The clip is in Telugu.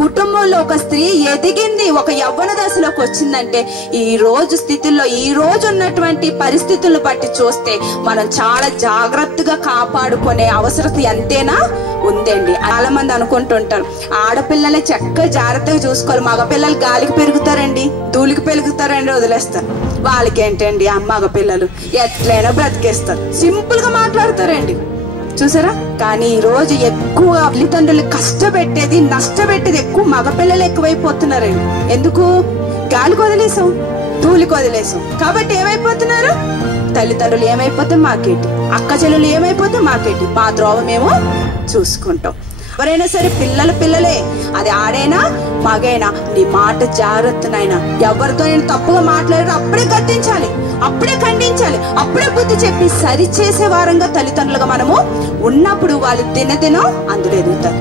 కుటుంబంలో ఒక స్త్రీ ఎదిగింది, ఒక యవ్వన దశలోకి వచ్చిందంటే ఈ రోజు స్థితిలో, ఈ రోజు ఉన్నటువంటి పరిస్థితులను బట్టి చూస్తే మనం చాలా జాగ్రత్తగా కాపాడుకునే అవసరం ఎంతైనా ఉందండి. చాలా మంది అనుకుంటుంటారు ఆడపిల్లలే చక్కగా జాగ్రత్తగా చూసుకోవాలి, మగపిల్లలు గాలికి పెరుగుతారండి, ధూళికి పెరుగుతారండి, వదిలేస్తారు. వాళ్ళకి ఏంటండి మగ పిల్లలు ఎట్లయినా బ్రతికేస్తారు, సింపుల్ గా మాట్లాడతారండి, చూసారా. కానీ ఈ రోజు ఎక్కువ తల్లిదండ్రులు కష్టపెట్టేది, నష్టపెట్టేది ఎక్కువ మగపిల్లలు ఎక్కువైపోతున్నారండి. ఎందుకు? గాలికి వదిలేసాం, ధూళికి వదిలేసాం కాబట్టి ఏమైపోతున్నారు? తల్లిదండ్రులు ఏమైపోతే మాకేంటి, అక్క చెల్లెలు ఏమైపోతే మాకేంటి, మా ద్రోవ మేము చూసుకుంటాం. ఎవరైనా సరే పిల్లలే, అది ఆడైనా మగైనా నీ మాట జాగ్రత్తనైనా. ఎవరితో నేను తప్పుగా మాట్లాడారు అప్పుడే గద్దించాలి, అప్పుడే ఖండించాలి, అప్పుడే బుద్ధి చెప్పి సరిచేసే వారంగా తల్లిదండ్రులుగా మనము ఉన్నప్పుడు వాళ్ళు దినదినం అందులో ఎదుగుతారు.